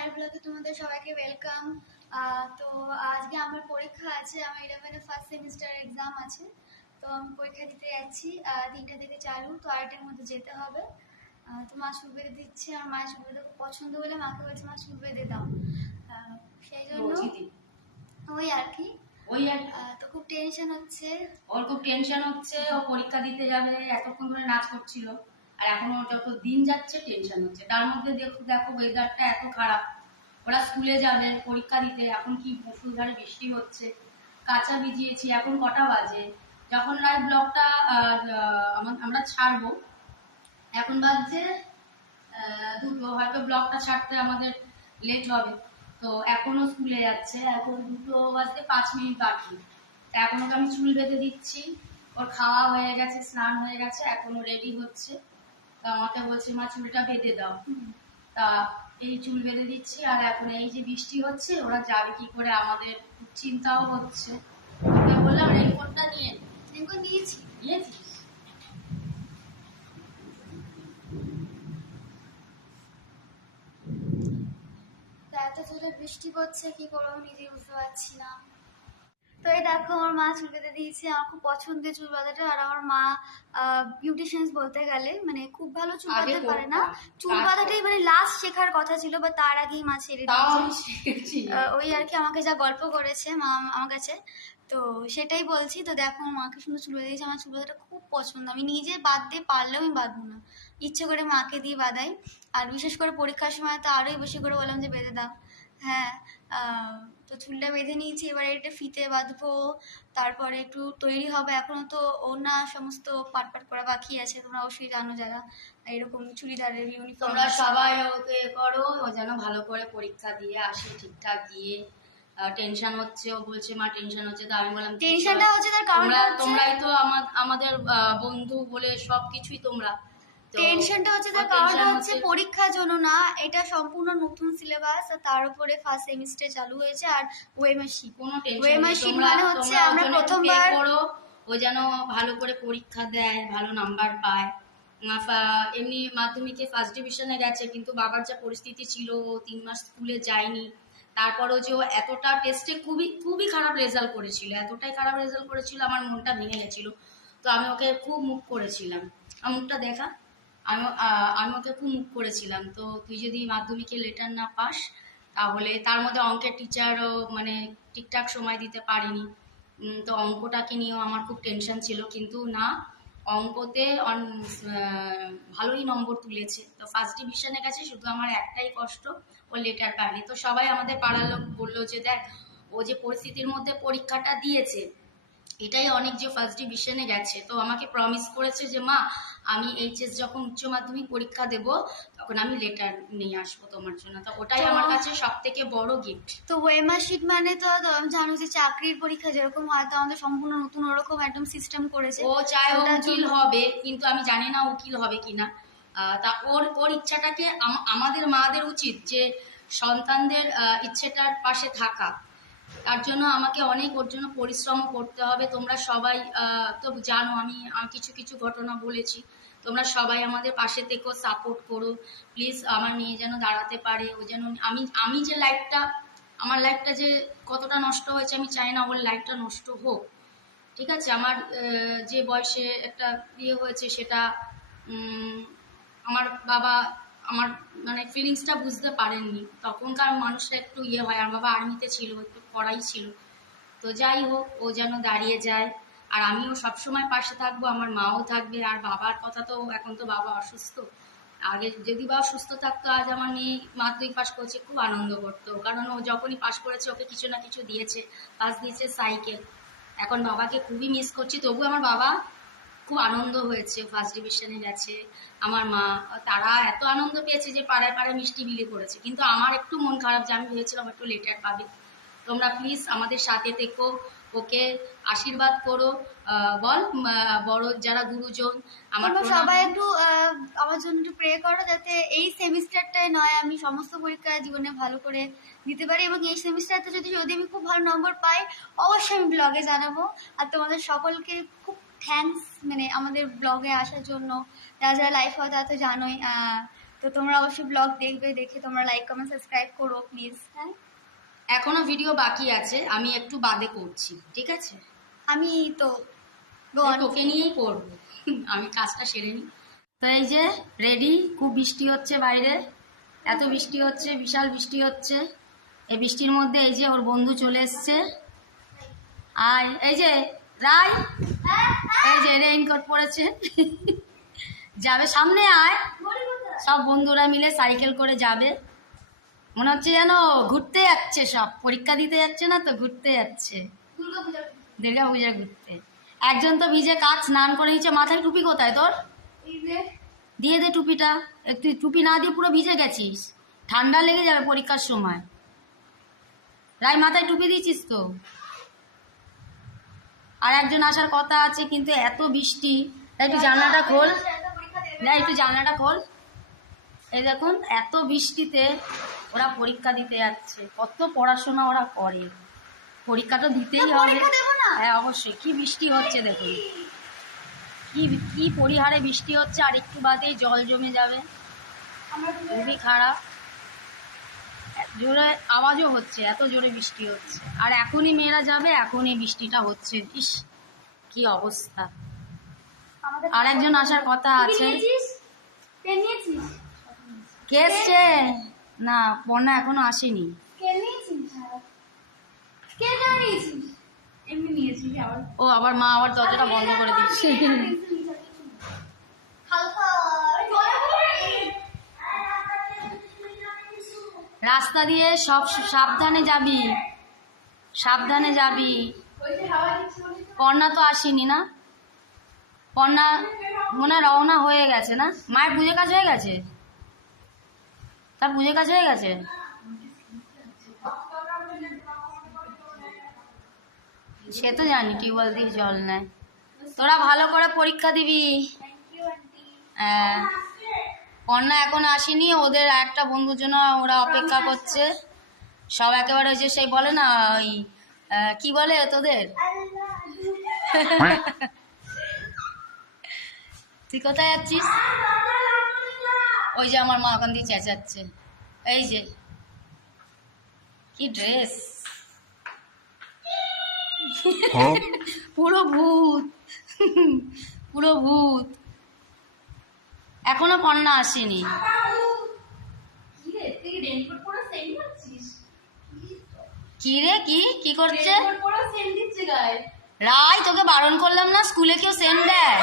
Style ব্লগে তোমাদের সবাইকে ওয়েলকাম। তো আজকে আমার পরীক্ষা আছে, আমার 11 ফার্স্ট সেমিস্টার এক্সাম আছে। তো আমি পরীক্ষা দিতে যাচ্ছি 3টা থেকে চালু, তো 8টার মধ্যে যেতে হবে। তো মা চুল বেঁধে দিচ্ছে, আর মায়ের চুল বেঁধে খুব পছন্দ বলে মাকে বলছে মা চুল বেঁধে দাও। সেই জন্য ওই আর কি তো খুব টেনশন হচ্ছে। ওর খুব টেনশন হচ্ছে, ও পরীক্ষা দিতে যাবে, এতক্ষণ ধরে নাচ করছিল, আর এখন ওর যত দিন যাচ্ছে টেনশন হচ্ছে। তার মধ্যে দেখো ওয়েদারটা এত খারাপ, ওরা স্কুলে যাবে পরীক্ষা দিতে, এখন কি মুষলধারে বৃষ্টি হচ্ছে, কাঁচা ভিজিয়েছি। এখন কটা বাজে? যখন লাইভ ব্লগটা আমরা ছাড়বো, এখন বাজছে 2টো, হয়তো ব্লগটা ছাড়তে আমাদের লেট হবে। তো এখনো স্কুলে যাচ্ছে, এখন 2টো বাজতে 5 মিনিট বাকি। এখনো তো আমি চুল বেঁধে দিচ্ছি, ওর খাওয়া হয়ে গেছে, স্নান হয়ে গেছে, এখনো রেডি হচ্ছে। তা আমাকে বলছে মা চুলটা বেঁধে দাও। তা এই চুল বেঁধে দিচ্ছি, আর এখন এই যে বৃষ্টি হচ্ছে, ওরা যাবে কি করে, আমাদের চিন্তাও হচ্ছে। বললাম রেনকোটটা নিয়ে নিয়েছি। এত জোরে বৃষ্টি পড়ছে, কি করবো নিজে বুঝতে পারছি না। তো এই দেখো আমার মা চুল বেঁধে দিয়েছে, আমার খুব পছন্দের চুল বাঁধাটা। আর আমার মা বিউটিশিয়ান বলতে গেলে মানে খুব ভালো চুল বাঁধতে পারে না, চুল বাঁধাটাই মানে লাস্ট শেখার কথা ছিল, বা তার আগেই মা ছেড়ে দিয়েছে। ওই আর কি আমাকে যা গল্প করেছে মা আমার কাছে, তো সেটাই বলছি। তো দেখো আমার মাকে সুন্দর চুল বেঁধে দিয়েছে, আমার চুল বাঁধাটা খুব পছন্দ, আমি নিজে বাঁধতে পারলেও আমি বাঁধবো না, ইচ্ছে করে মাকে দিয়ে বাঁধাই। আর বিশেষ করে পরীক্ষার সময় তো আরোই বেশি করে বললাম যে বেঁধে দাও। হ্যাঁ, তো চুলটা বেঁধে নিয়েছি, এবারে এটা ফিতে বাঁধবো, তারপরে একটু তৈরি হবে। এখনো তো ওনা সমস্ত পাট করা বাকি আছে, তোমরা অবশ্যই জানো যারা এরকম চুড়িদারের ইউনিফর্ম। তোমরা সবাই ওকে করো, ও যেন ভালো করে পরীক্ষা দিয়ে আসে ঠিকঠাক দিয়ে। টেনশন হচ্ছে, ও বলছে মা টেনশন হচ্ছে। তো আমি বললাম টেনশনটা হচ্ছে তার কারণ তোমরাই তো আমাদের বন্ধু বলে সবকিছুই তোমরা। টেনশনটা হচ্ছে তার কারণটা হচ্ছে পরীক্ষার জন্য না, এটা সম্পূর্ণ নতুন সিলেবাস, আর তার উপরে ফার্স্ট সেমিস্টার চালু হয়েছে। আর ওয়েমার্কশিট, কোনো ওয়েমার্কশিট মানে হচ্ছে আমরা প্রথমবার ও যেন ভালো করে পরীক্ষা দেয়, ভালো নাম্বার পায়। এমনি মাধ্যমিকে ফার্স্ট ডিভিশনে গেছে, কিন্তু বাবার যা পরিস্থিতি ছিল, 3 মাস স্কুলে যায়নি। তারপরও যে ও এতটা টেস্টে খুবই খুবই খারাপ রেজাল্ট করেছিল, এতটাই খারাপ রেজাল্ট করেছিল, আমার মনটা ভেঙে গেছিল। তো আমি ওকে খুব মুখ করেছিলাম, আমার মুখটা দেখা, আমি ওকে খুব মুখ করেছিলাম। তো তুই যদি মাধ্যমিকে লেটার না পাস, তাহলে তার মধ্যে অঙ্কের টিচারও মানে ঠিকঠাক সময় দিতে পারেনি। তো অঙ্কটাকে নিয়েও আমার খুব টেনশন ছিল, কিন্তু না, অঙ্কতে ভালোই নম্বর তুলেছে। তো ফার্স্ট ডিভিশনে গেছে, শুধু আমার একটাই কষ্ট, ও লেটার পায়নি। তো সবাই আমাদের পাড়ার লোক বললো যে দেখ, ও যে পরিস্থিতির মধ্যে পরীক্ষাটা দিয়েছে, এটাই অনেক যে ফার্স্ট ডিভিশনে গেছে। তো আমাকে প্রমিস করেছে যে মা, আমি এইচএস যখন উচ্চ মাধ্যমিক পরীক্ষা দেব, তখন আমি লেটার নিয়ে আসবো তোমার জন্য। তো ওটাই আমার কাছে সব থেকে বড় গিফট। তো ওয়েমার্কশিট মানে তো জানো যে চাকরির পরীক্ষা যেরকম হয়, তো আমাদের সম্পূর্ণ নতুন ওরকম একদম সিস্টেম করেছে। ও চায় ও উকিল হবে, কিন্তু আমি জানি না উকিল হবে কিনা। তা ওর ইচ্ছাটাকে আমাদের মাদের উচিত যে সন্তানদের ইচ্ছেটার পাশে থাকা। তার জন্য আমাকে অনেক ওর জন্য পরিশ্রম করতে হবে। তোমরা সবাই তো জানো, আমি কিছু কিছু ঘটনা বলেছি, তোমরা সবাই আমাদের পাশে থেকো, সাপোর্ট করো প্লিজ। আমার মেয়ে যেন দাঁড়াতে পারে, ও যেন আমি যে আমার লাইফটা যে কতটা নষ্ট হয়েছে, আমি চাই না ওর লাইফটা নষ্ট হোক। ঠিক আছে, আমার যে বয়সে একটা বিয়ে হয়েছে, সেটা আমার বাবা আমার মানে ফিলিংসটা বুঝতে পারেননি। তখনকার মানুষরা একটু হয়, আমার বাবা আর্মিতে ছিল, একটু কড়াই ছিল। তো যাই হোক, ও যেন দাঁড়িয়ে যায়, আর আমিও সবসময় পাশে থাকবো, আমার মাও থাকবে। আর বাবার কথা তো, এখন তো বাবা অসুস্থ, আগে যদি বাবা সুস্থ থাকতো, আজ আমার মেয়ে মাধ্যমিক পাশ করেছে, খুব আনন্দ করতো, কারণ ও যখনই পাশ করেছে ওকে কিছু না কিছু দিয়েছে, পাশ দিয়েছে সাইকেল। এখন বাবাকে খুবই মিস করছি, তবু আমার বাবা খুব আনন্দ হয়েছে, ফার্স্ট ডিভিশনে গেছে। আমার মা, তারা এত আনন্দ পেয়েছে যে পাড়ায় পাড়ায় মিষ্টি বিলি করেছে। কিন্তু আমার একটু মন খারাপ যে আমি ভেবেছিলাম একটু লেটার পাবে। তোমরা প্লিজ আমাদের সাথে থেকো, ওকে আশীর্বাদ করো। বল বড় যারা গুরুজন, আমার সবাই একটু আমার জন্য একটু প্রে করো, যাতে এই সেমিস্টারটায় নয়, আমি সমস্ত পরীক্ষা জীবনে ভালো করে দিতে পারি। এবং এই সেমিস্টারটা যদি আমি খুব ভালো নম্বর পাই, অবশ্যই আমি ব্লগে জানাবো। আর তোমাদের সকলকে খুব থ্যাঙ্কস, মানে আমাদের ব্লগে আসার জন্য। যারা যারা লাইফ হয় তারা তো জানোই, তো তোমরা অবশ্যই ব্লগ দেখবে, দেখে তোমরা লাইক কমেন্ট সাবস্ক্রাইব করো প্লিজ। হ্যাঁ, এখনো ভিডিও বাকি আছে, আমি একটু বাদে করছি, ঠিক আছে? আমি তো go on. তোকে নিয়েই করবো, আমি কাজটা সেরে নিই। তো এই যে রেডি, খুব বৃষ্টি হচ্ছে বাইরে, এত বৃষ্টি হচ্ছে, বিশাল বৃষ্টি হচ্ছে। এই বৃষ্টির মধ্যে এই যে ওর বন্ধু চলে এসছে, আর এই যে রাই, এই যে রেইনকোট পরেছে, যাবে সামনে আয়। সব বন্ধুরা মিলে সাইকেল করে যাবে, মনে হচ্ছে যেন ঘুরতে যাচ্ছে, সব পরীক্ষা দিতে যাচ্ছে না তো, ঘুরতে যাচ্ছে দুর্গা পূজা ঘুরতে। একজন তো ভিজে কাজ স্নান করে নিচ্ছে, মাথায় টুপি কোথায় তোর? দিয়ে দে টুপিটা, তুই টুপি না দিয়ে পুরো ভিজে গেছিস, ঠান্ডা লেগে যাবে পরীক্ষার সময়। রাই মাথায় টুপি দিয়েছিস তো? আর একজন আসার কথা আছে, কিন্তু এত বৃষ্টি, তাই একটু জানলাটা খোল, না একটু জানলাটা খোল। এই দেখুন এত বৃষ্টিতে ওরা পরীক্ষা দিতে যাচ্ছে, কত পড়াশোনা ওরা করে, পরীক্ষাটা দিতেই হবে। হ্যাঁ অবশ্যই, কি বৃষ্টি হচ্ছে দেখুন, কি কি পরিহারে বৃষ্টি হচ্ছে, আর একটু বাদেই জল জমে যাবে, খুবই খারাপ। জোরে আওয়াজও হচ্ছে, এত জোরে বৃষ্টি হচ্ছে। আর এখনই মেয়েরা যাবে, এখনই বৃষ্টিটা হচ্ছে, ইস কি অবস্থা। আর একজন আসার কথা আছে। কে এসছে? না, পর্ণা এখনো আসেনি। ও আবার মা আবার দরজাটা বন্ধ করে দিচ্ছে। রাস্তা দিয়ে সব সাবধানে যাবি, সাবধানে যাবি। পর্ণা তো আসেনি না? পর্ণা মনে হয় রওনা হয়ে গেছে না? মায়ের পুজো কাজ হয়ে গেছে? তার পুজো কাজ হয়ে গেছে? সে তো জানি, টিউবওয়েল দিয়ে জল নেয়। তোরা ভালো করে পরীক্ষা দিবি। পর্ণা এখন আসেনি, ওদের একটা বন্ধুর জন্য ওরা অপেক্ষা করছে সব, একেবারে ওই যে সেই বলে না, ওই কি বলে তোদের, তুই কোথায় যাচ্ছিস? ওই যে আমার মা ওখান দিয়ে চেঁচাচ্ছে, এই যে কি ড্রেস, পুরো ভূত, পুরো ভূত। এখনো পর্ণা আসেনি। কি রে, কি কি করছে? রাই তোকে বারণ করলাম না, স্কুলে কেউ সেন্ট দেয়?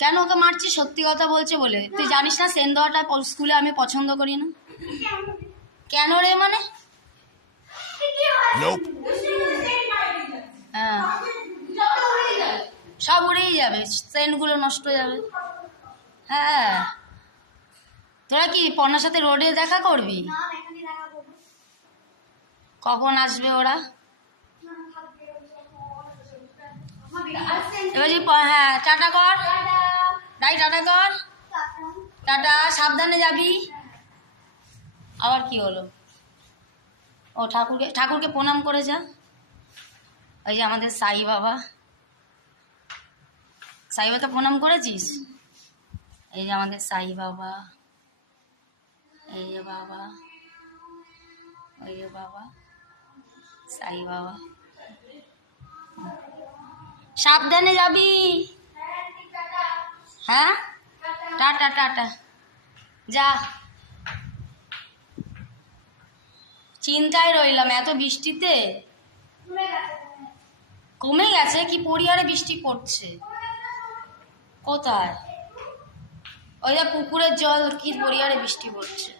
কেন ওকে মারছিস? সত্যি কথা বলছে বলে। তুই জানিস না সেন্ট দেওয়াটা স্কুলে আমি পছন্দ করি না? কেন রে মানে? হ্যাঁ, সব উড়েই যাবে, সেন্টগুলো নষ্ট হয়ে যাবে। হ্যাঁ, তোরা কি পর্ণার সাথে রোডে দেখা করবি? কখন আসবে ওরা? এবার যদি হ্যাঁ টাটা কর, রাই টাটা কর, টাটা, সাবধানে যাবি। আবার কি হলো? ও ঠাকুরকে, ঠাকুরকে প্রণাম করে যা। ওই যে আমাদের সাই বাবা, সাই বাবাকে প্রণাম করেছিস? এই যে আমাদের সাই বাবা, এই যে বাবা, ওই যে বাবা সাই বাবা। সাবধানে যাবি। হ্যাঁ, টাটা টাটা, যা। চিন্তায় রইলাম এত বৃষ্টিতে। কমে গেছে? কি পরিহারে বৃষ্টি পড়ছে। কোথায়? ওই যে পুকুরের জল, কি পরিহারে বৃষ্টি পড়ছে।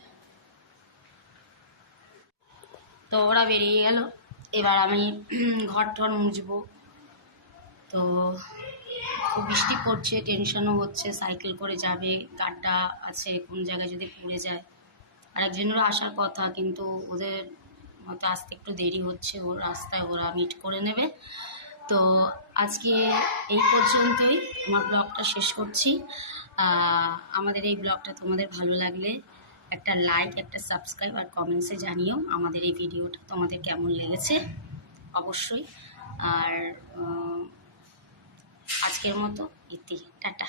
তো ওরা বেরিয়ে গেল, এবার আমি ঘর টর মুছবো। তো খুব বৃষ্টি পড়ছে, টেনশনও হচ্ছে, সাইকেল করে যাবে, গাড্ডা আছে, কোন জায়গায় যদি পড়ে যায়। আর একজনেরও আসার কথা, কিন্তু ওদের হয়তো আসতে একটু দেরি হচ্ছে, ওর রাস্তায় ওরা মিট করে নেবে। তো আজকে এই পর্যন্তই আমার ব্লগটা শেষ করছি। আমাদের এই ব্লগটা তোমাদের ভালো লাগলে একটা লাইক, একটা সাবস্ক্রাইব আর কমেন্টসে জানিও আমাদের এই ভিডিওটা তোমাদের কেমন লেগেছে অবশ্যই। আর আজকের মতো ইতি, টাটা।